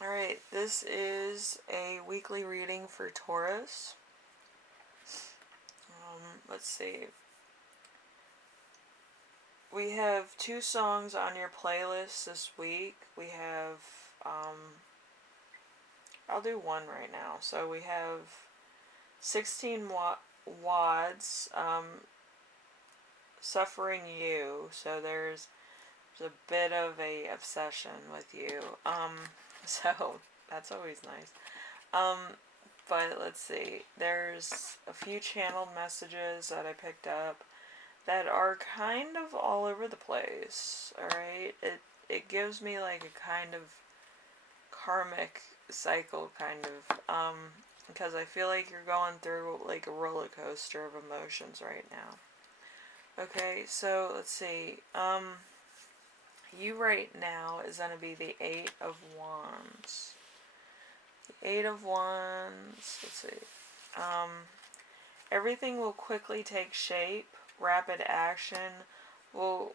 Alright, this is a weekly reading for Taurus. Let's see. We have 2 songs on your playlist this week. We have, I'll do one right now. So we have 16 Wads, Suffering You. So there's a bit of a obsession with you. So that's always nice. But let's see. There's a few channeled messages that I picked up that are kind of all over the place. Alright? It gives me like a kind of karmic cycle kind of. Because I feel like you're going through like a roller coaster of emotions right now. Okay, so let's see. You right now is going to be the 8 of Wands. The 8 of Wands, let's see. Everything will quickly take shape. Rapid action will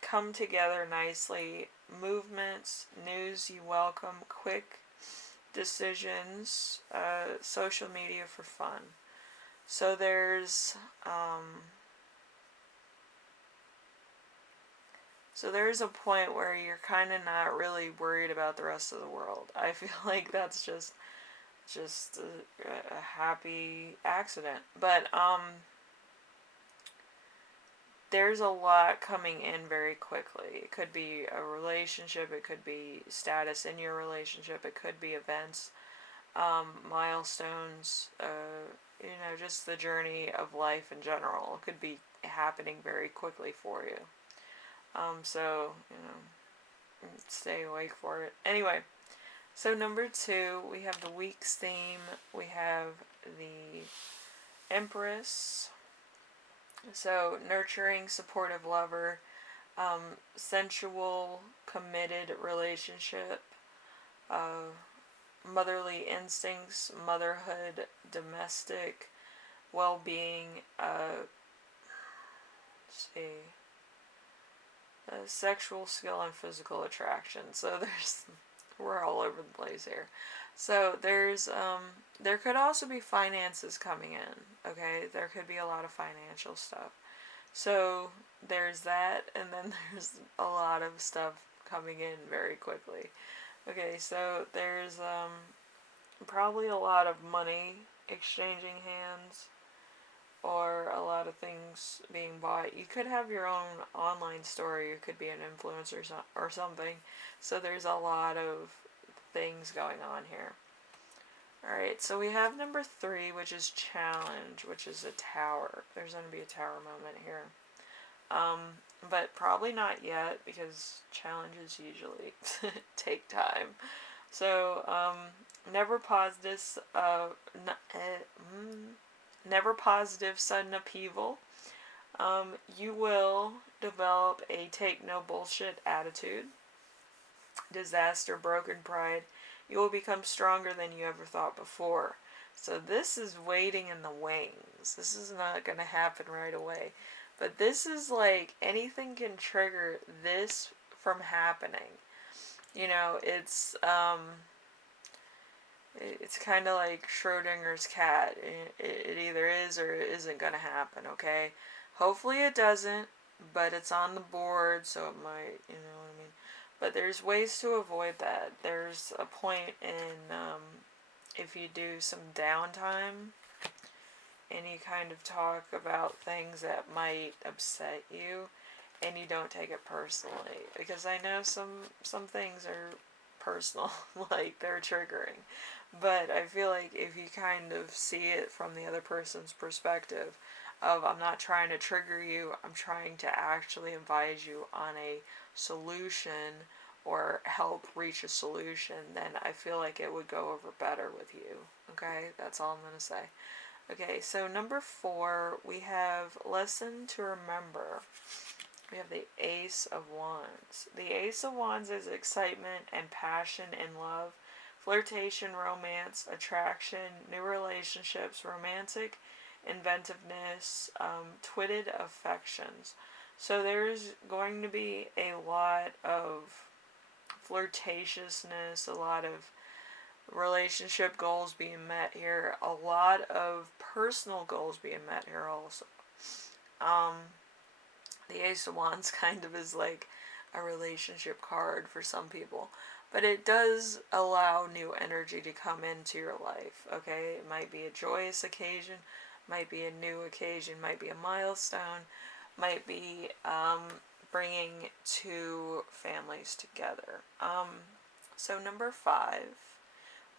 come together nicely. Movements, news you welcome, quick decisions, social media for fun. So there's a point where you're kind of not really worried about the rest of the world. I feel like that's just a happy accident. But there's a lot coming in very quickly. It could be a relationship, it could be status in your relationship, it could be events, milestones, just the journey of life in general. It could be happening very quickly for you. So, stay awake for it. Anyway, so number 2, we have the week's theme. We have the Empress. So, nurturing, supportive lover, sensual, committed relationship, motherly instincts, motherhood, domestic, well-being, let's see, sexual skill and physical attraction. So we're all over the place here. So there could also be finances coming in, okay? There could be a lot of financial stuff. So there's that, and then there's a lot of stuff coming in very quickly. Okay, so there's probably a lot of money exchanging hands, or a lot of things being bought. You could have your own online store. You could be an influencer or something. So there's a lot of things going on here. Alright, so we have number 3, which is challenge, which is a tower. There's going to be a tower moment here. But probably not yet, because challenges usually take time. So, never positive sudden upheaval. You will develop a take no bullshit attitude. Disaster, broken pride. You will become stronger than you ever thought before. So this is waiting in the wings. This is not going to happen right away. But this is like anything can trigger this from happening. It's kind of like Schrodinger's cat. It either is or it isn't going to happen, okay? Hopefully it doesn't, but it's on the board, so it might, you know what I mean? But there's ways to avoid that. There's a point in, if you do some downtime, and you kind of talk about things that might upset you, and you don't take it personally. Because I know some things are personal, like they're triggering. But I feel like if you kind of see it from the other person's perspective of, I'm not trying to trigger you, I'm trying to actually advise you on a solution or help reach a solution, then I feel like it would go over better with you. Okay, that's all I'm going to say. Okay, so number 4, we have lesson to remember. We have the Ace of Wands. The Ace of Wands is excitement and passion in love, flirtation, romance, attraction, new relationships, romantic inventiveness, twitted affections. So there's going to be a lot of flirtatiousness, a lot of relationship goals being met here. A lot of personal goals being met here also. The Ace of Wands kind of is like a relationship card for some people. But it does allow new energy to come into your life, okay? It might be a joyous occasion, might be a new occasion, might be a milestone, might be bringing two families together. So number 5,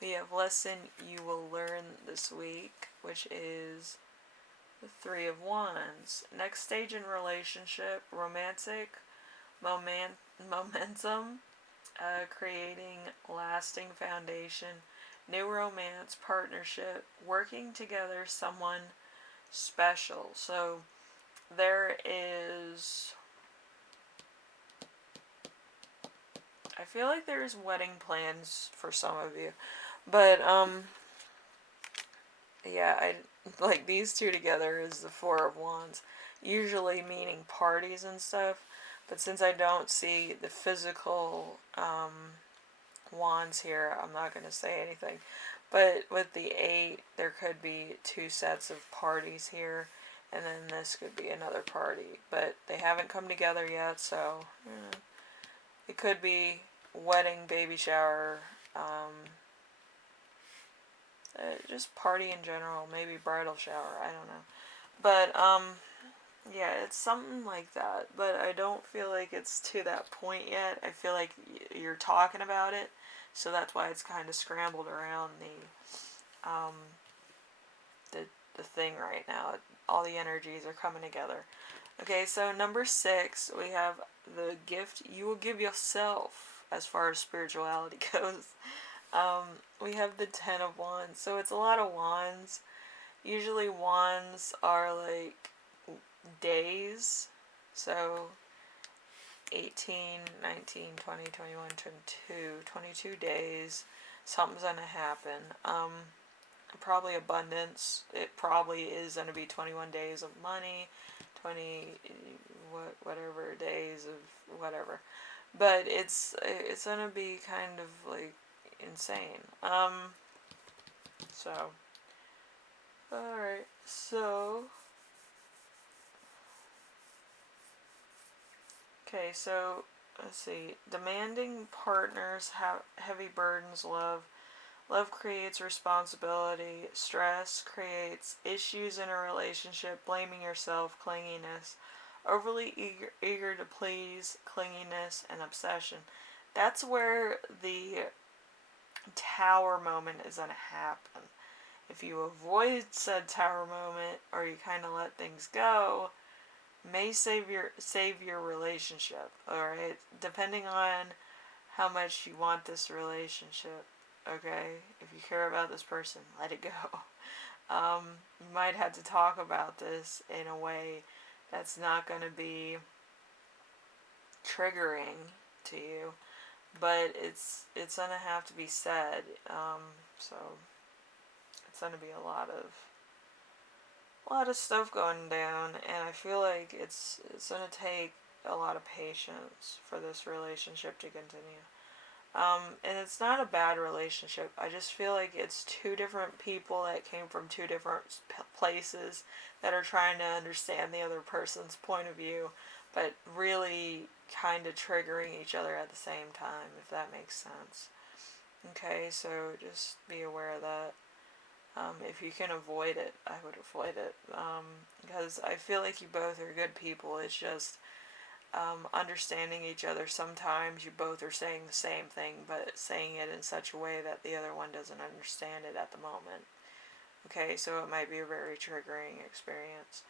we have lesson you will learn this week, which is the 3 of Wands. Next stage in relationship, romantic momentum, creating lasting foundation, new romance, partnership, working together, someone special. So there is, I feel like there's wedding plans for some of you, but yeah, I like these two together is the 4 of Wands, usually meaning parties and stuff. But since I don't see the physical wands here, I'm not going to say anything. But with the 8, there could be 2 sets of parties here, and then this could be another party. But they haven't come together yet, so it could be wedding, baby shower, just party in general, maybe bridal shower, I don't know. But yeah, it's something like that, but I don't feel like it's to that point yet. I feel like you're talking about it, so that's why it's kind of scrambled around the thing right now. All the energies are coming together. Okay, so number 6, we have the gift you will give yourself as far as spirituality goes. We have the 10 of Wands, so it's a lot of wands. Usually wands are like days, so 18, 19, 20, 21, 22 days, something's gonna happen. Probably abundance. It probably is gonna be 21 days of money, 20 whatever days of whatever, but it's gonna be kind of like insane. So alright, so okay, so let's see. Demanding partners have heavy burdens. Love creates responsibility. Stress creates issues in a relationship. Blaming yourself. Clinginess. Overly eager to please. Clinginess and obsession. That's where the Tower moment is going to happen. If you avoid said Tower moment, or you kind of let things go, may save your relationship. Alright, depending on how much you want this relationship. Okay, if you care about this person, let it go. You might have to talk about this in a way that's not going to be triggering to you, but it's gonna have to be said. So it's gonna be a lot of stuff going down, and I feel like it's gonna take a lot of patience for this relationship to continue. And it's not a bad relationship. I just feel like it's 2 different people that came from 2 different places that are trying to understand the other person's point of view, but really kind of triggering each other at the same time, if that makes sense. Okay, so just be aware of that. If you can avoid it, I would avoid it. Because I feel like you both are good people. It's just understanding each other. Sometimes you both are saying the same thing, but saying it in such a way that the other one doesn't understand it at the moment. Okay, so it might be a very triggering experience.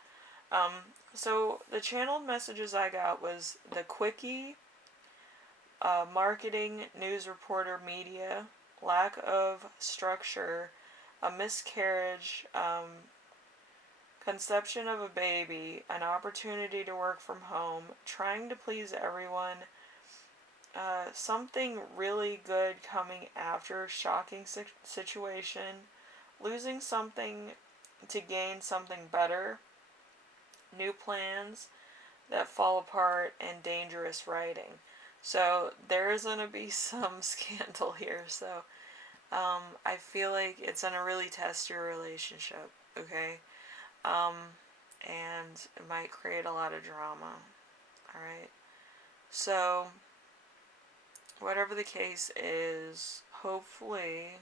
So the channeled messages I got was the quickie, marketing, news reporter, media, lack of structure, a miscarriage, conception of a baby, an opportunity to work from home, trying to please everyone, something really good coming after shocking situation, losing something to gain something better, new plans that fall apart, and dangerous writing. So there is going to be some scandal here. So I feel like it's gonna really test your relationship, okay? Um, and it might create a lot of drama, alright? So, whatever the case is, hopefully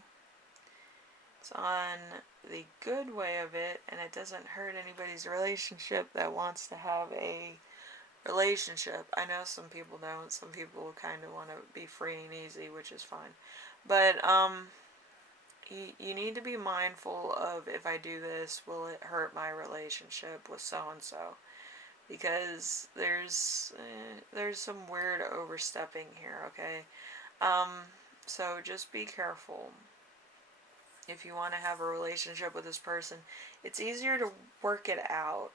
it's on the good way of it and it doesn't hurt anybody's relationship that wants to have a relationship. I know some people don't. Some people kind of want to be free and easy, which is fine. But you need to be mindful of, if I do this, will it hurt my relationship with so and so? Because there's some weird overstepping here. Okay, um, so just be careful. If you want to have a relationship with this person, it's easier to work it out,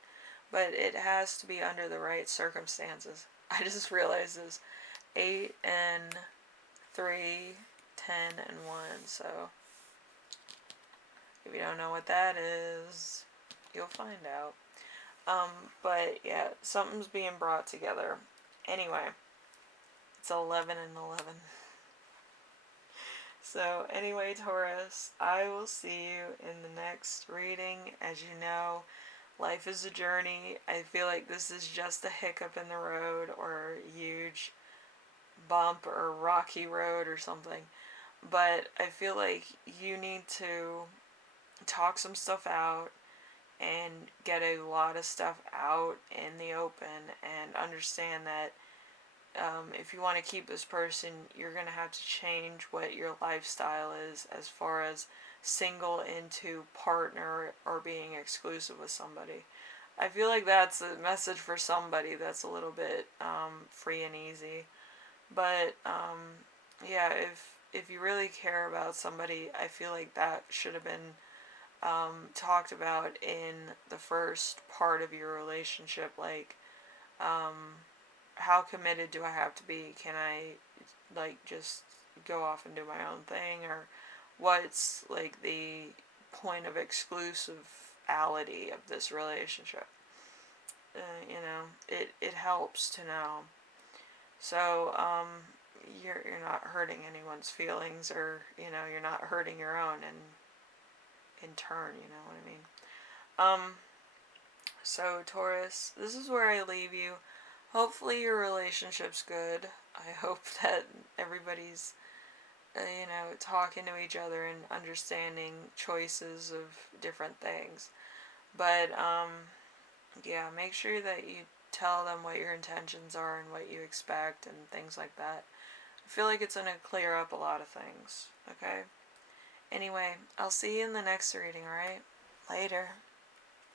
but it has to be under the right circumstances. I just realized this. 8 and 3, 10 and 1. So if you don't know what that is, you'll find out. But yeah, something's being brought together. Anyway, it's 11 and 11. So anyway, Taurus, I will see you in the next reading. As you know, life is a journey. I feel like this is just a hiccup in the road or a huge bump or rocky road or something. But I feel like you need to talk some stuff out and get a lot of stuff out in the open and understand that if you want to keep this person, you're going to have to change what your lifestyle is as far as single into partner or being exclusive with somebody. I feel like that's a message for somebody that's a little bit free and easy. But yeah, if you really care about somebody, I feel like that should have been talked about in the first part of your relationship. Like, how committed do I have to be? Can I like just go off and do my own thing, or what's like the point of exclusivity of this relationship? It helps to know. So you're not hurting anyone's feelings, or you're not hurting your own in turn. You know what I mean? So Taurus, this is where I leave you. Hopefully your relationship's good. I hope that everybody's talking to each other and understanding choices of different things. But yeah, make sure that you tell them what your intentions are and what you expect and things like that. I feel like it's going to clear up a lot of things, okay? Anyway, I'll see you in the next reading, alright? Later.